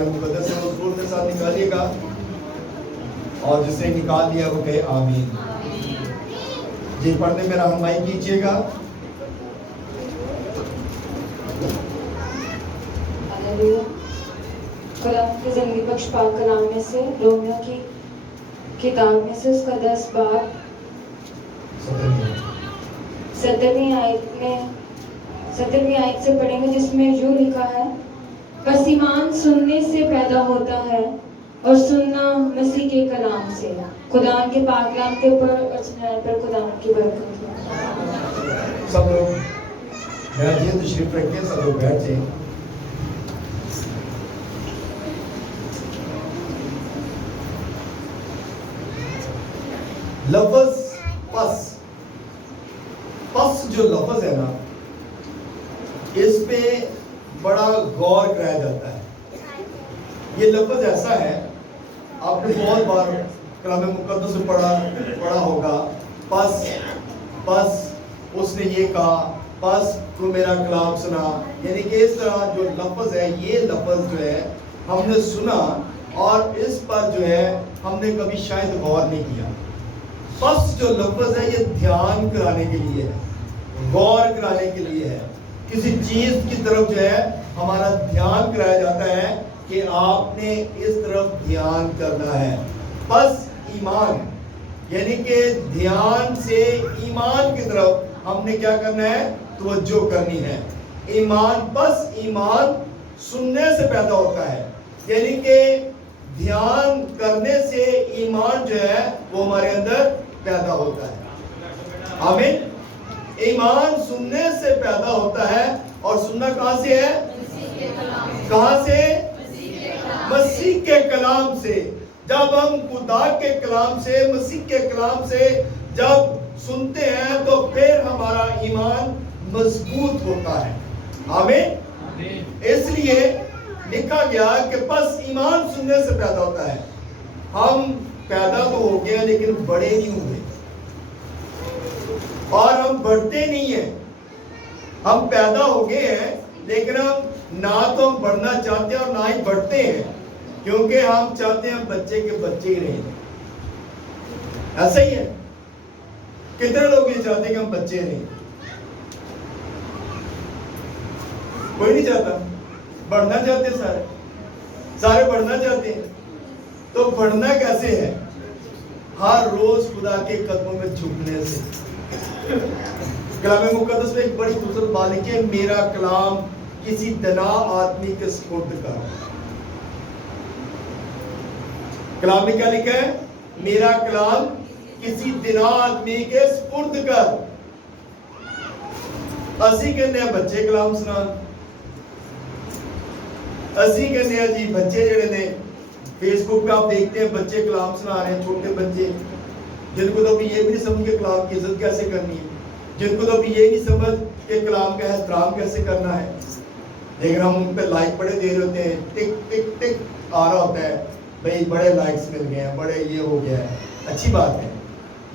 مقدس سے مضبوط کے ساتھ نکالیے گا اور جسے نکال لیا وہ کہے آمین۔ جی پڑھنے میں رہنمائی کیجیے گا۔ خدا کی زندگی بخش پاک کلام میں سے رومیو کی کتاب میں سے اس کا 10 باب 17ویں آیت سے پڑھیں گے، جس میں یوں لکھا ہے، بس ایمان سننے سے پیدا ہوتا ہے اور سننا مسیح کے کلام سے۔ خدا کے پاک کلام کے اوپر اور سنائے پر خدا کی برکت ہو۔ سب لوگ بیٹھیے، تشریف رکھیں، سب لوگ بیٹھ جائیں۔ لفظ پس جو لفظ ہے نا، اس پہ بڑا غور کرایا جاتا ہے۔ یہ لفظ ایسا ہے، آپ نے بہت بار کلام مقدس میں پڑھا ہوگا، پس اس نے یہ کہا، پس تو میرا کلام سنا، یعنی کہ اس طرح جو لفظ ہے، یہ لفظ جو ہے ہم نے سنا اور اس پر جو ہے ہم نے کبھی شاید غور نہیں کیا۔ پس جو لفظ ہے یہ دھیان کرانے کے لیے ہے، غور کرانے کے لیے ہے، کسی چیز کی طرف جو ہے ہمارا دھیان کرایا جاتا ہے کہ آپ نے اس طرف دھیان کرنا ہے۔ پس ایمان، یعنی کہ دھیان سے ایمان کی طرف ہم نے کیا کرنا ہے؟ توجہ کرنی ہے۔ ایمان، پس ایمان سننے سے پیدا ہوتا ہے، یعنی کہ دھیان کرنے سے ایمان جو ہے وہ ہمارے اندر پیدا ہوتا ہے۔ آمین۔ ایمان سننے سے پیدا ہوتا ہے، اور سننا کہاں سے ہے؟ کہاں سے؟ مسیح کے کلام سے۔ جب ہم خدا کے کلام سے، مسیح کے کلام سے جب سنتے ہیں تو پھر ہمارا ایمان مضبوط ہوتا ہے۔ آمین۔ اس لیے لکھا گیا کہ بس ایمان سننے سے پیدا ہوتا ہے۔ ہم پیدا تو ہو گئے لیکن بڑے نہیں ہوئے، اور ہم بڑھتے نہیں ہیں۔ ہم پیدا ہو گئے ہیں لیکن ہم نہ تو ہم بڑھنا چاہتے ہیں اور نہ ہی بڑھتے ہیں، کیونکہ ہم چاہتے ہیں بچے کے بچے ہی رہیں۔ ایسا ہی ہے، کتنے لوگ یہ چاہتے ہیں کہ ہم بچے رہیں؟ کوئی نہیں چاہتا۔ بڑھنا چاہتے ہیں، سارے بڑھنا چاہتے ہیں۔ تو بڑھنا کیسے ہے؟ ہر روز خدا کے قدموں میں جھکنے سے۔ کلام مقدس میں ایک بڑی خوبصورت بات لکھی ہے، میرا کلام کسی دنا آدمی کے سپرد کر۔ کلام میں کیا لکھا ہے؟ میرا کلام کسی دنا آدمی کے سپرد کر۔ اسی کہنے ہیں بچے کلام سنا، اسی کہنے ہیں جی بچے جڑے نے فیس بک پہ آپ دیکھتے ہیں بچے کلام سنا رہے ہیں، چھوٹے بچے جن کو تو ابھی یہ بھی نہیں سمجھ کہ کلام کی عزت کیسے کرنی ہے، جن کو تو ابھی یہ نہیں سمجھ کہ کلام کا احترام کیسے کرنا ہے، لیکن ہم ان پہ لائک بڑے دے رہے ہوتے ہیں، ٹک ٹک ٹک آ رہا ہوتا ہے، بھئی بڑے لائکس مل گئے ہیں، بڑے یہ ہو گیا ہے۔ اچھی بات ہے،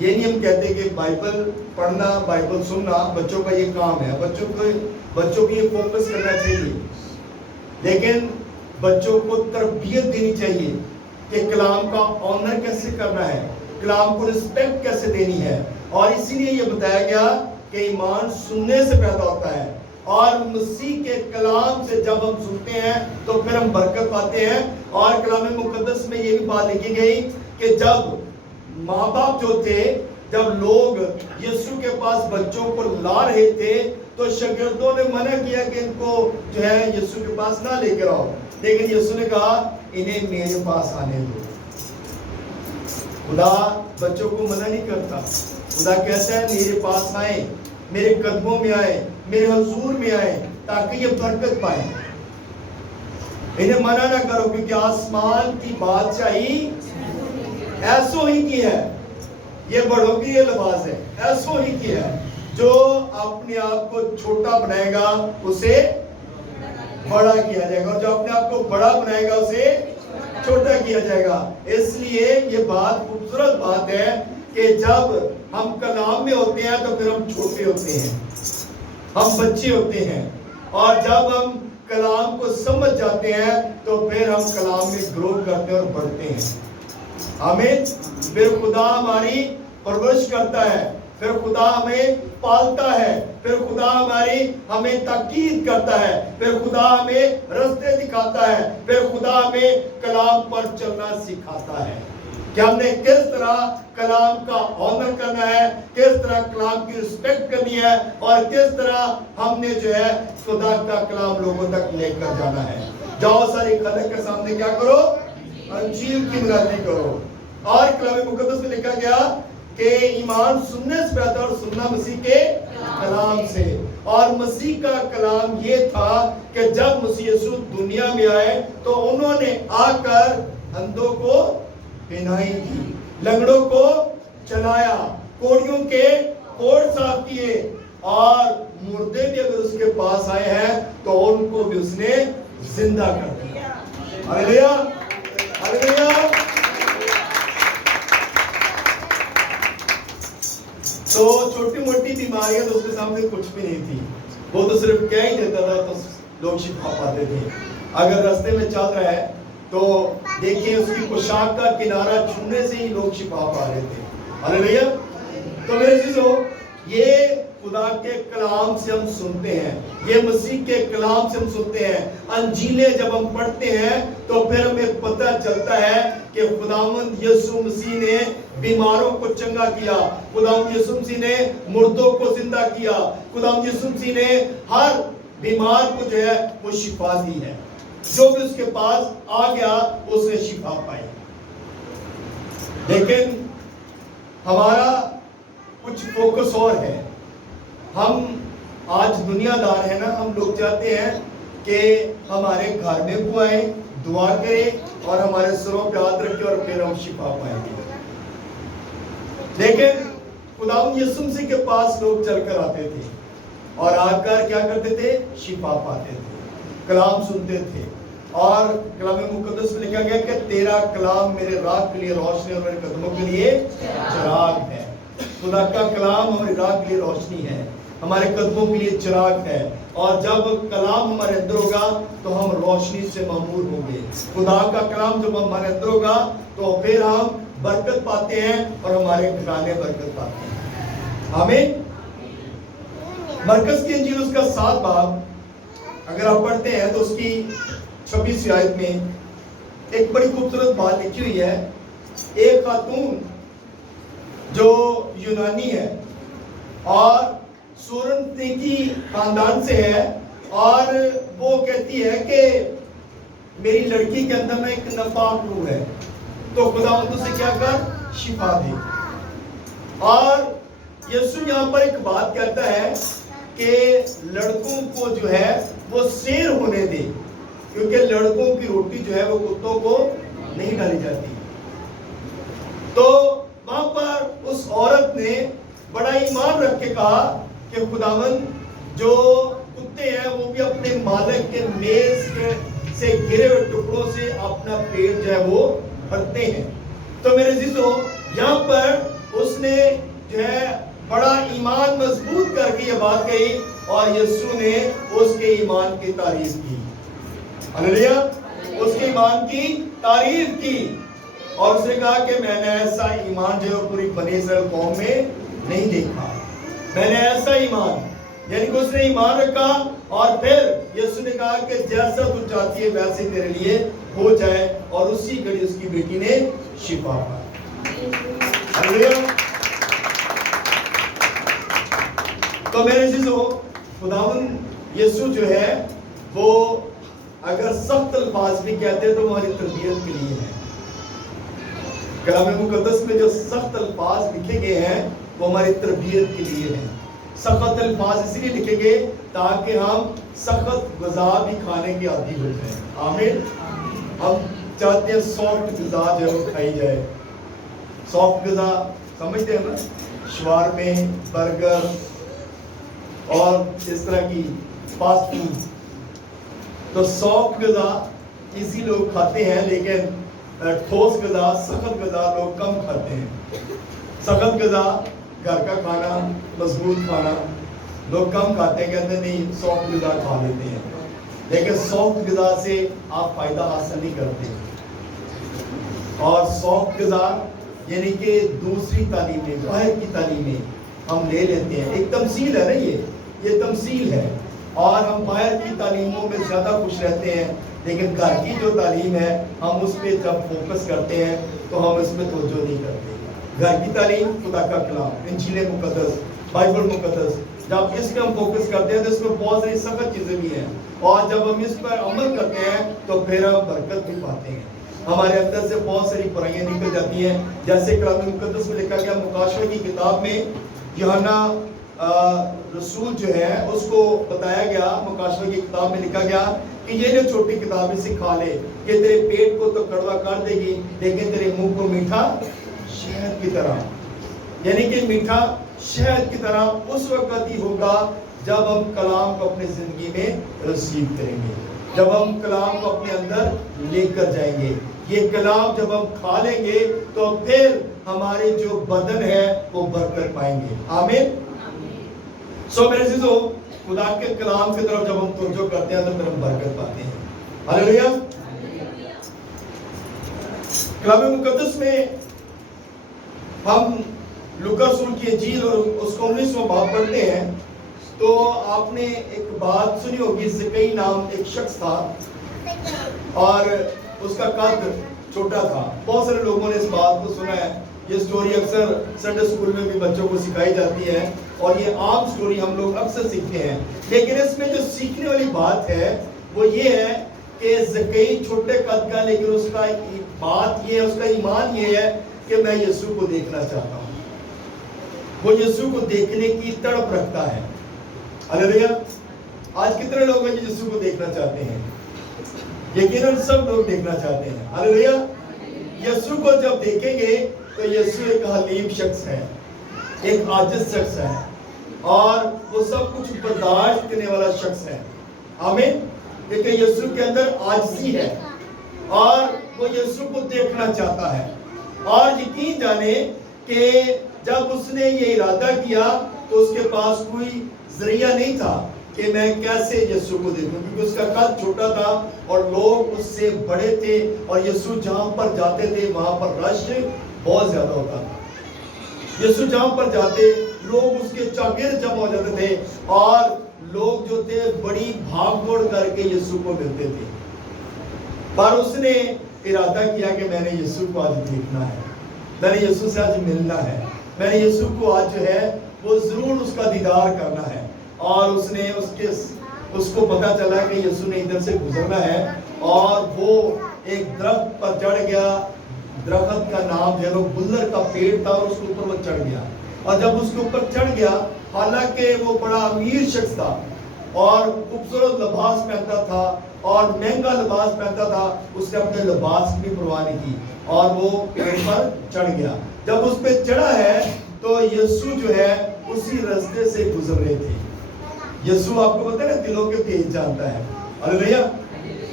یہ نہیں ہم کہتے کہ بائبل پڑھنا، بائبل سننا بچوں کا یہ کام ہے، بچوں کو یہ فوکس کرنا چاہیے، لیکن بچوں کو تربیت دینی چاہیے کہ کلام کا آنر کیسے کرنا ہے، کلام کو رسپیکٹ کیسے دینی ہے۔ اور اسی لیے یہ بتایا گیا کہ ایمان سننے سے پیدا ہوتا ہے، اور مسیح کے کلام سے جب ہم سنتے ہیں تو پھر ہم برکت پاتے ہیں۔ اور کلام مقدس میں یہ بھی بات لکھی گئی کہ جب ماں باپ جو تھے، جب لوگ یسوع کے پاس بچوں کو لا رہے تھے تو شاگردوں نے منع کیا کہ ان کو جو ہے یسوع کے پاس نہ لے کر آؤ، لیکن یسوع نے کہا انہیں میرے پاس آنے دو۔ خدا بچوں کو منع نہیں کرتا، خدا کہتا ہے میرے پاس آئیں، میرے قدموں میں آئیں، میرے حضور میں آئیں تاکہ یہ برکت پائیں۔ انہیں منع نہ کرو، کیونکہ آسمان کی بادشاہی ایسو ہی کی ہے، یہ بڑوں کی یہ لباس ہے، ایسو ہی کی ہے۔ جو اپنے آپ کو چھوٹا بنائے گا اسے بڑا کیا جائے گا، اور جو اپنے آپ کو بڑا بنائے گا اسے چھوٹا کیا جائے گا۔ اس لیے یہ بات خوبصورت بات ہے کہ جب ہم کلام میں ہوتے ہیں تو پھر ہم چھوٹے ہوتے ہیں، ہم بچے ہوتے ہیں، اور جب ہم کلام کو سمجھ جاتے ہیں تو پھر ہم کلام میں گرو کرتے ہیں اور بڑھتے ہیں. آمین. پھر خدا ہماری پرورش کرتا ہے, پھر خدا ہمیں پالتا ہے, پھر خدا ہمیں تاکید کرتا ہے, پھر خدا ہمیں راستے دکھاتا ہے, پھر خدا ہمیں کلام پر چلنا سکھاتا ہے کہ ہم نے کس طرح کلام کا آنر کرنا ہے, کس طرح کلام کی رسپیکٹ کرنی ہے, اور کس طرح ہم نے جو ہے خدا کا کلام لوگوں تک لے کر جانا ہے. جاؤ ساری خلق کے سامنے کیا کرو, انجیل کی منادی کرو. اور کلام مقدس میں لکھا گیا کہ ایمان سننے سے پیدا اور سننا مسیح کے کلام سے. اور مسیح کا کلام یہ تھا کہ جب مسیح یسوع دنیا میں آئے تو انہوں نے آ کر اندھوں کو بینائی دی, لنگڑوں کو چلایا, کوڑیوں کے کوڑ صاف کیے, اور مردے بھی اگر اس کے پاس آئے ہیں تو ان کو بھی اس نے زندہ کر دیا. ہلیلویا, ہلیلویا. تو چھوٹی موٹی بیماریاں تو اس کے سامنے کچھ بھی نہیں تھی, وہ تو صرف کہہ ہی دیتا تھا تو لوگ شفا پاتے تھے. اگر راستے میں چل رہا ہے تو دیکھیں اس کی پوشاک کا کنارہ چھونے سے ہی لوگ شفا پا رہے تھے. ہلیلویا. تو میرے عزیزو, یہ خدا کے کلام سے ہم سنتے ہیں, یہ مسیح کے کلام سے ہم سنتے ہیں. انجیلیں جب ہم پڑھتے ہیں تو پھر ہمیں پتہ چلتا ہے کہ خداوند یسوع مسیح نے بیماروں کو چنگا کیا, خداوند یسوع مسیح نے مردوں کو زندہ کیا, خداوند یسوع مسیح نے ہر بیمار کو جو ہے وہ شفا دی ہے. جو بھی اس کے پاس آ گیا اس نے شفا پائی. لیکن ہمارا کچھ فوکس اور ہے. ہم آج دنیا دار ہیں نا, ہم لوگ چاہتے ہیں کہ ہمارے گھر میں کوئی آئے, دعا کرے اور ہمارے سروں پہ ہاتھ رکھے اور پھر ہم شفا پائیں گے. لیکن خداوند یسوع مسیح کے پاس لوگ چل کر آتے تھے اور آ کر کیا کرتے تھے, شفا پاتے تھے, کلام سنتے تھے. اور کلام مقدس میں لکھا گیا کہ تیرا کلام میرے راہ کے لیے روشنی اور میرے قدموں کے لیے چراغ ہے. خدا کا کلام ہماری راہ کے لیے روشنی ہے, ہمارے قدموں کے لیے چراغ ہے. اور جب کلام ہمارے اندر ہوگا تو ہم روشنی سے معمور ہوں گے. خدا کا کلام جب ہمارے اندر ہوگا تو پھر ہم برکت پاتے ہیں اور ہمارے گھرانے برکت پاتے ہیں. آمین. مرکز کی انجیل اس کا 7 باب اگر آپ پڑھتے ہیں تو اس کی 26 آیت میں ایک بڑی خوبصورت بات لکھی ہوئی ہے. ایک خاتون جو یونانی ہے اور سورنتیکی خاندان سے ہے, اور وہ کہتی ہے کہ میری لڑکی کے اندر میں ایک ناپاک روح ہے, تو خداوند اسے کیا کر شفا دے. اور یسوع یہاں پر ایک بات کہتا ہے کہ لڑکوں کو جو ہے وہ سیر ہونے دے, کیونکہ لڑکوں کی روٹی جو ہے وہ کتوں کو نہیں ڈالی جاتی. تو وہاں پر اس عورت نے بڑا ایمان رکھ کے کہا کہ خداوند جو کتے ہیں وہ بھی اپنے مالک کے میز سے گرے ہوئے ٹکڑوں سے اپنا پیٹ جو ہے وہ بھرتے ہیں. تو میرے عزیزو, یہاں پر اس نے جو ہے بڑا ایمان مضبوط کر کے یہ بات کہی اور یسوع نے اس کے ایمان کی تعریف کی. ہلیلویا. اس کے ایمان کی تعریف کی اور اس نے کہا کہ میں نے ایسا ایمان جو ہے پوری بنی اسرائیل قوم میں نہیں دیکھا. میں نے ایسا ایمان, یعنی کہ اس نے ایمان رکھا اور پھر یسوع نے کہا کہ جیسا تو چاہتی ہے ویسے تیرے لیے ہو جائے, اور اسی گھڑی اس کی بیٹی نے شفا پائی. ہلیلویا. تو میرے عزیزو, خداوند یسوع جو ہے وہ اگر سخت الفاظ بھی کہتے ہیں تو ہماری تربیت کے لیے ہے. کلام مقدس میں جو سخت الفاظ لکھے گئے ہیں وہ ہماری تربیت کے لیے ہیں. سخت الفاظ اس لیے لکھے گئے تاکہ ہم سخت غذا بھی کھانے کے عادی ہو جائیں. آمین. ہم چاہتے ہیں سافٹ غذا جو ہے وہ کھائی جائے. سافٹ غذا سمجھتے ہیں نا, شوارمے, برگر اور اس طرح کی فاسٹ فوڈ. تو سافٹ غذا اسی لوگ کھاتے ہیں, لیکن ٹھوس غذا, سخت غذا لوگ کم کھاتے ہیں. سخت غذا, گھر کا کھانا, مضبوط کھانا لوگ کم کھاتے ہیں, کہتے ہیں نہیں سافٹ غذا کھا لیتے ہیں. لیکن سافٹ غذا سے آپ فائدہ حاصل نہیں کرتے. اور سافٹ غذا یعنی کہ دوسری تعلیمیں، باہر کی تعلیمیں ہم لے لیتے ہیں. ایک تمثیل ہے نا، یہ تمثیل ہے. اور ہم باہر کی تعلیموں میں زیادہ خوش رہتے ہیں، لیکن گھر کی جو تعلیم ہے ہم اس پہ جب فوکس کرتے ہیں تو ہم اس میں توجہ نہیں کرتے. گھر کی تعلیم، خدا کا کلام، انجیل مقدس، بائبل مقدس، جب اس پہ ہم فوکس کرتے ہیں تو اس میں بہت ساری سخت چیزیں بھی ہیں، اور جب ہم اس پر عمل کرتے ہیں تو پھر ہم برکت بھی پاتے ہیں. ہمارے اندر سے بہت ساری برائیاں نکل جاتی ہیں. جیسے کلام مقدس میں لکھا گیا، مکاشفہ کی کتاب میں یوحنا رسول جو ہے اس کو بتایا گیا، مکاشفہ کی کتاب میں لکھا گیا کہ یہ جو چھوٹی کتاب اسے کھا لے، یہ تیرے پیٹ کو تو کڑوا کر دے گی لیکن تیرے منہ کو میٹھا شہد کی طرح، یعنی کہ میٹھا شہد کی طرح اس وقت ہی ہوگا جب ہم کلام کو اپنی زندگی میں رسیو کریں گے، جب ہم کلام کو اپنے اندر لے کر جائیں گے. یہ کلام جب ہم کھا لیں گے تو پھر ہمارے جو بدن ہے وہ برکت پائیں گے. آمین. سو میرے عزیزو، خدا کے کلام کی طرف جب ہم توجہ کرتے ہیں تو پھر ہم برکت پاتے ہیں. ہلیلویا. کلام مقدس میں ہم لوکا رسول کی انجیل اور اس کو 19واں باب پڑھتے ہیں تو آپ نے ایک بات سنی ہوگی. زکئی نام ایک شخص تھا اور اس کا قد چھوٹا تھا. بہت سارے لوگوں نے اس بات کو سنا ہے. یہ سٹوری اکثر سنڈے اسکول میں بھی بچوں کو سکھائی جاتی ہے اور یہ عام سٹوری ہم لوگ اکثر سیکھتے ہیں. لیکن اس میں جو سیکھنے والی بات ہے وہ یہ ہے کہ زکئی چھوٹے قد کا، لیکن اس کا بات یہ ہے، اس کا ایمان یہ ہے کہ میں یسوع کو دیکھنا چاہتا ہوں. وہ یسوع کو دیکھنے کی تڑپ رکھتا ہے. ہلیلویا. آج کتنے لوگ ہیں جو یسوع کو دیکھنا چاہتے ہیں؟ یقیناً سب لوگ دیکھنا چاہتے ہیں. ہلیلویا. یسوع کو جب دیکھیں گے تو یسوع ایک حلیم شخص ہے، ایک عاجز شخص ہے، اور وہ سب کچھ برداشت کرنے والا شخص ہے. آمین. کیونکہ یسوع کے اندر عاجزی ہے اور وہ یسوع کو دیکھنا چاہتا ہے. اور یقین جانے کہ جب اس نے یہ ارادہ کیا تو اس کے پاس کوئی ذریعہ نہیں تھا کہ میں کیسے یسوع کو دیکھوں، کیونکہ اس کا قد چھوٹا تھا اور لوگ اس سے بڑے تھے اور یسوع جہاں پر جاتے تھے وہاں پر رش بہت زیادہ ہوتا تھا. یسوع جہاں پر جاتے لوگ اس کے چاگرد جمع ہو جاتے تھے اور لوگ جو تھے بڑی بھاگ دوڑ کر کے یسوع کو ملتے تھے. پر اس نے ارادہ کیا کہ میں نے یسوع کو آج دیکھنا ہے، میں نے یسوع سے آج ملنا ہے، میں نے یسوع کو آج جو ہے وہ ضرور اس کا دیدار کرنا ہے. اور اس نے اس کو پتا چلا کہ یسوع نے ادھر سے گزرنا ہے اور وہ ایک درخت پر چڑھ گیا. درخت کا نام جو ہے وہ گلر کا پیڑ تھا اور اس کے اوپر وہ چڑھ گیا. اور جب اس کے اوپر چڑھ گیا، حالانکہ وہ بڑا امیر شخص تھا اور خوبصورت لباس پہنتا تھا اور مہنگا لباس پہنتا تھا، اس نے اپنے لباس کی پرواہ نہیں کی اور وہ پیڑ پر چڑھ گیا. جب اس پہ چڑھا ہے تو یسوع جو ہے اسی راستے سے گزر رہے تھے. یسوع آپ کو پتہ ہے نا دلوں کے بھیج جانتا ہے. ہلیلویا.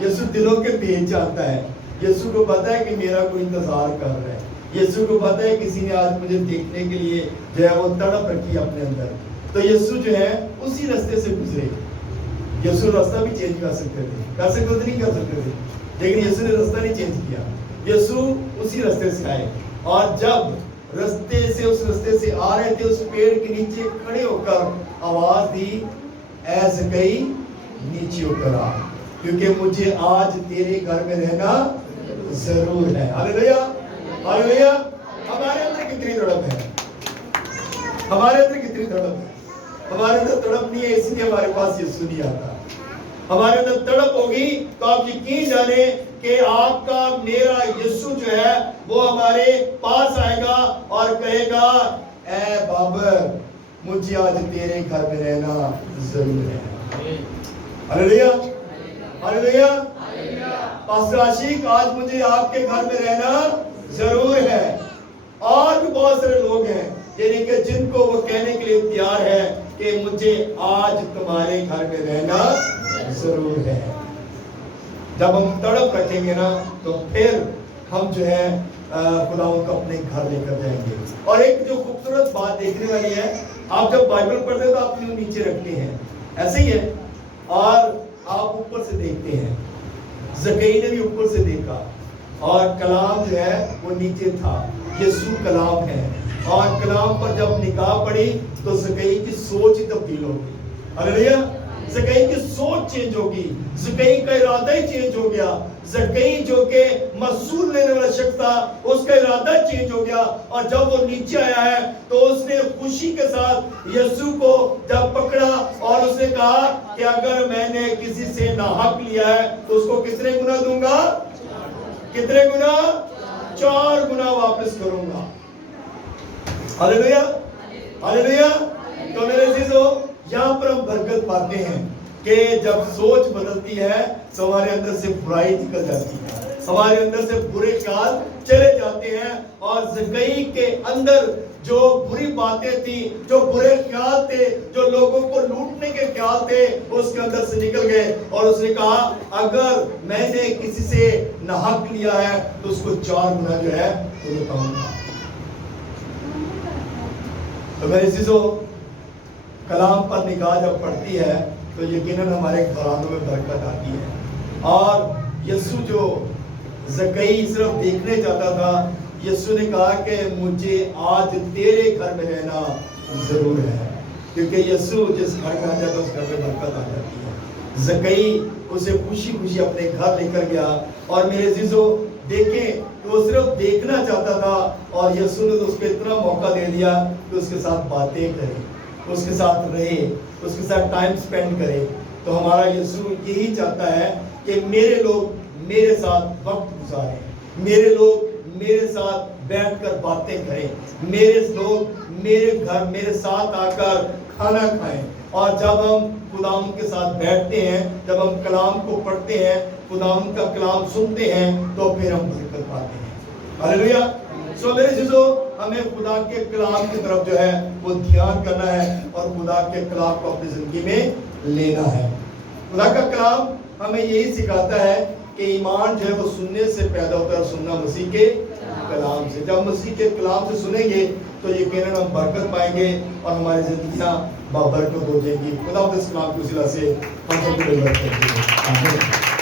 یسوع دلوں کے بھیج جانتا ہے. یسوع کو پتہ ہے کہ میرا کوئی انتظار کر رہا ہے. یسوع کو پتہ ہے کسی نے آج مجھے دیکھنے کے لیے جو ہے وہ تڑپ رکھی اپنے اندر. تو یسوع جو ہے اسی راستے سے گزرے. یسوع راستہ بھی چینج کر سکتے تھے، کر سکتے تھے نہیں کر سکتے تھے، لیکن یسوع نے راستہ نہیں چینج کیا. یسوع اسی راستے سے آئے اور جب راستے سے اس راستے سے آ رہے تھے اس پیڑ کے نیچے کھڑے ہو کر آواز دی، اے زکئی نیچے اتر آ، کیونکہ مجھے آج تیرے گھر میں رہنا ضرور ہے. ہلیلویا. ہلیلویا. ہمارے اندر کتنی تڑپ ہے، ہمارے اندر کتنی تڑپ ہے. ہمارے اندر تڑپ نہیں ہے اس لیے ہمارے پاس یسوع نہیں آتا. ہمارے اندر تڑپ ہوگی تو آپ یقین جانے کہ آپ کا میرا یسوع جو ہے وہ ہمارے پاس آئے گا اور کہے گا، اے بابر مجھے آج تیرے گھر میں رہنا ضرور ہے. ہلیلویا. ہلیلویا. پاسٹر عاشق آج مجھے آپ کے گھر میں رہنا ضرور ہے. اور بھی بہت سارے لوگ ہیں یعنی کہ جن کو وہ کہنے کے لیے تیار ہے کہ مجھے آج تمہارے گھر میں رہنا ضرور ہے. جب ہم تڑپ رکھیں گے نا تو پھر ہم جو ہے خداوند کو اپنے گھر لے کر جائیں گے. اور ایک جو خوبصورت بات دیکھنے والی ہے، آپ جب بائبل پڑھتے ہیں تو آپ نے نیچے رکھنی ہے ایسے ہی ہے. اور آپ اوپر سے دیکھتے ہیں, زکئی نے بھی اوپر سے دیکھا اور کلام جو ہے وہ نیچے تھا. یسوع کلام ہے اور کلام پر جب نگاہ پڑی تو زکئی کی سوچ ہی تبدیل ہو گئی. ہلیلویا. زکئی کی سوچ چینج ہوگی, زکئی کا ارادہ ہی چینج ہو گیا. زکئی جو کہ محصول لینے والا شخص تھا, اس کا ارادہ چینج ہو گیا, اور جب وہ نیچے آیا ہے تو اس نے خوشی کے ساتھ یسوع کو جب پکڑا اور اس نے کہا کہ اگر میں نے کسی سے ناحق لیا ہے تو اس کو کتنے گنا دوں گا؟ کتنے گنا؟ 4 گنا واپس کروں گا. ہلیلویا, ہلیلویا. تو میرے عزیزو, یہاں پر ہم برکت پاتے ہیں کہ جب سوچ بدلتی ہے تو ہمارے اندر سے برائی نکل جاتی ہے, ہمارے اندر سے برے خیال چلے جاتے ہیں. اور زکئی کے اندر جو بری باتیں تھی, جو برے خیال تھے, جو لوگوں کو لوٹنے کے خیال تھے, اس کے اندر سے نکل گئے اور اس نے کہا اگر میں نے کسی سے ناحق لیا ہے تو اس کو 4 گنا جو ہے وہ لوٹاؤں گا. تو میرے عزیزو, کلام پر نگاہ جب پڑتی ہے تو یقیناً ہمارے گھرانوں میں برکت آتی ہے. اور یسوع جو زکئی صرف دیکھنے جاتا تھا, یسوع نے کہا کہ مجھے آج تیرے گھر میں رہنا ضرور ہے, کیونکہ یسوع جس گھر میں آ جاتا ہے اس گھر میں برکت آ جاتی ہے. زکئی اسے خوشی خوشی اپنے گھر لے کر گیا. اور میرے عزیزو دیکھیں کہ وہ صرف دیکھنا چاہتا تھا اور یسوع نے تو اس کو اتنا موقع دے دیا کہ اس کے ساتھ باتیں کرے, اس کے ساتھ رہے, اس کے ساتھ ٹائم سپینڈ کرے. تو ہمارا یسوع یہی چاہتا ہے کہ میرے لوگ میرے ساتھ وقت گزاریں, میرے لوگ میرے ساتھ بیٹھ کر باتیں کریں, میرے لوگ میرے گھر میرے ساتھ آ کر کھانا کھائیں. اور جب ہم خداوند کے ساتھ بیٹھتے ہیں, جب ہم کلام کو پڑھتے ہیں, خداوند کا کلام سنتے ہیں, تو پھر ہم برکت پاتے ہیں. ہلیلویا. سو میرے عزیزو, ہمیں خدا کے کلام کی طرف جو ہے وہ دھیان کرنا ہے اور خدا کے کلام کو اپنی زندگی میں لینا ہے. خدا کا کلام ہمیں یہی سکھاتا ہے کہ ایمان جو ہے وہ سننے سے پیدا ہوتا ہے اور سننا مسیح کے کلام سے. جب مسیح کے کلام سے سنیں گے تو یقیناً ہم برکت پائیں گے اور ہماری زندگیاں بابرکت ہو جائیں گی. خدا اس کلام کی وسیلہ سے ہم سب کو برکت دے. آمین.